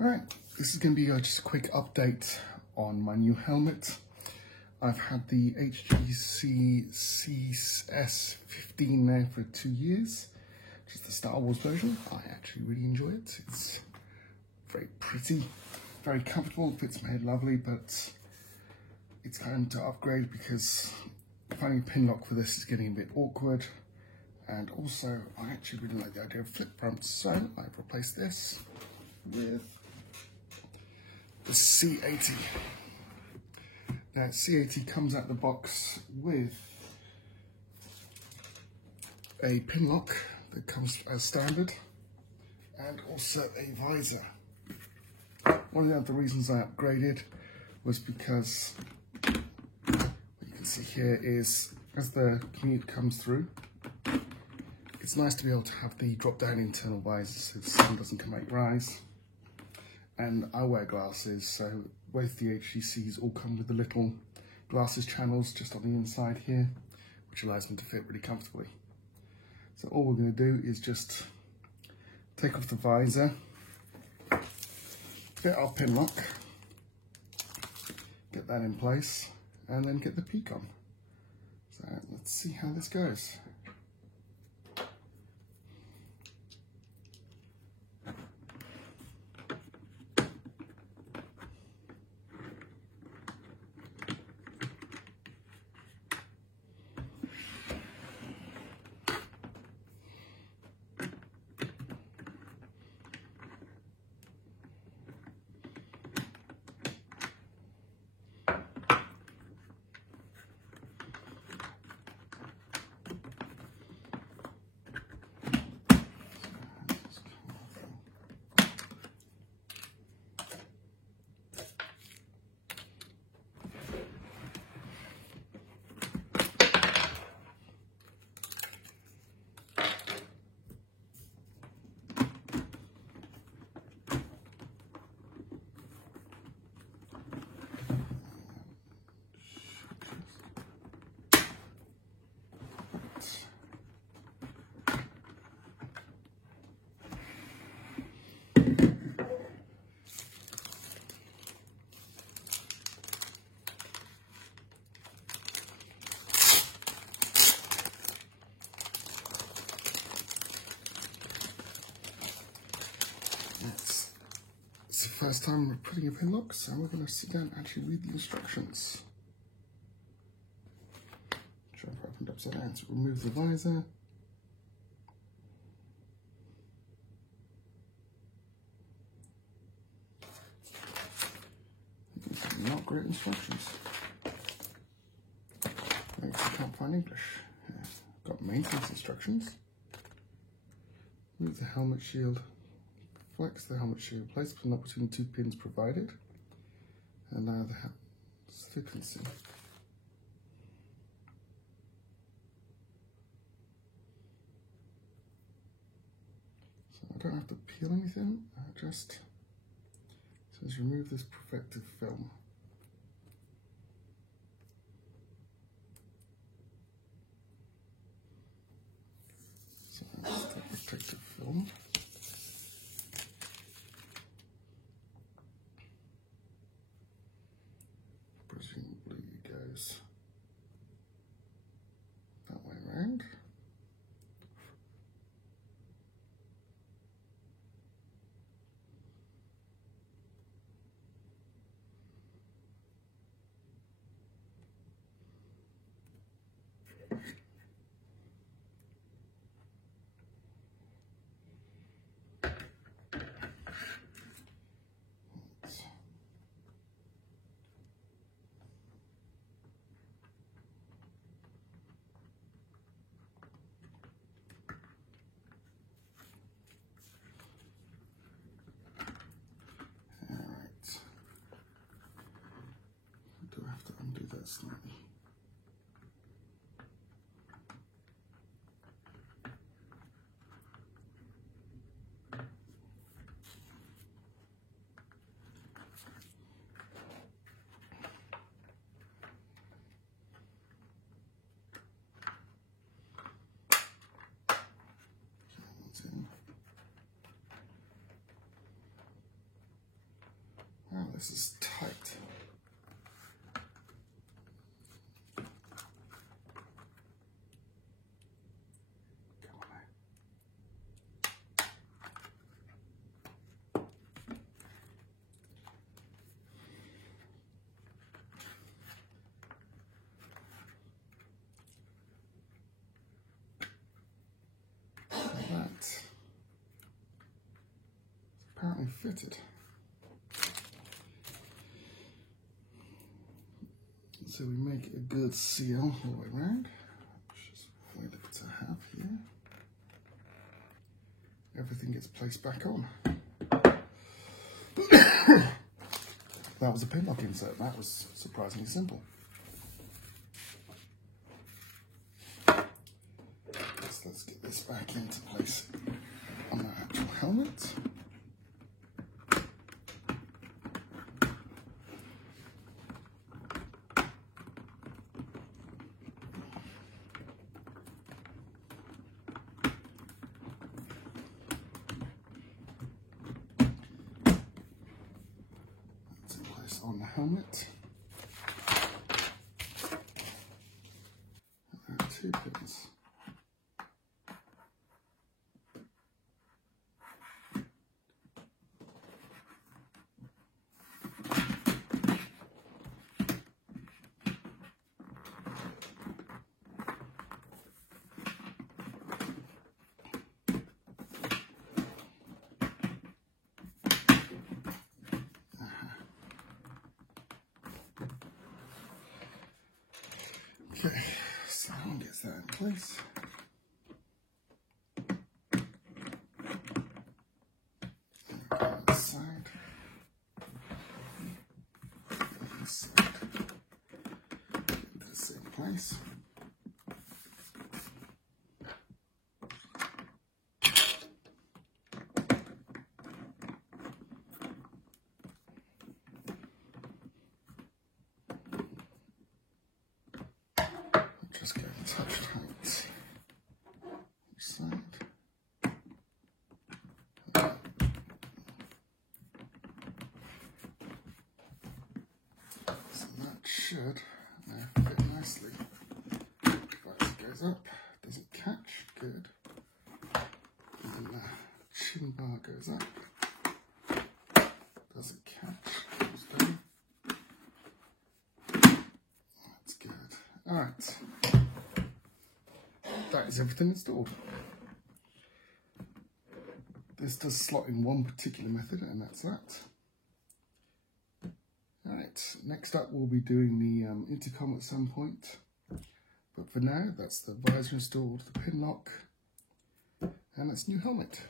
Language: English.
Alright, this is going to be just a quick update on my new helmet. I've had the HGC CS15 now for 2 years, which is the Star Wars version. I actually really enjoy it. It's very pretty, very comfortable, fits my head lovely, but it's time to upgrade because finding a pin lock for this is getting a bit awkward. And also, I actually really like the idea of flip fronts, so I've replaced this with the C80. Now, C80 comes out the box with a pin lock that comes as standard, and also a visor. One of the other reasons I upgraded was because what you can see here is, as the commute comes through, it's nice to be able to have the drop-down internal visor so the sun doesn't come out your eyes. And I wear glasses, so both the HGCs all come with the little glasses channels just on the inside here, which allows them to fit really comfortably. So all we're going to do is just take off the visor, fit our pin lock, get that in place, and then get the peak on. So let's see how this goes. It's the first time we're putting a pin lock, so we're going to sit down and actually read the instructions. Try and open it upside down to remove the visor. Not great instructions. I can't find English. Yeah. Got maintenance instructions. Remove the helmet shield. Flex the helmet shield. Place pin lock between the 2 pins provided. And now the frequency. So I don't have to peel anything. I just says remove this protective film. So that's the protective film. Presumably it goes that way around. Do I have to undo that slightly? this is tight. That apparently fitted. So we make a good seal all the way around, which is what to have here. Everything gets placed back on. That was a pin lock insert. That was surprisingly simple. So let's get this back into place on the actual helmet. That's in place on the helmet. And there are 2 pins. Okay, so I'll get that in place. This side. This side. Get this in place. Just get a touch tight. Each side. So that should fit nicely. Device goes up. Does it catch? Good. And then the chin bar goes up. Does it catch? Goes down. That's good. Alright. That is everything installed. This does slot in one particular method, and that's that. Alright, next up we'll be doing the intercom at some point. But for now, that's the visor installed, the pin lock, and that's new helmet.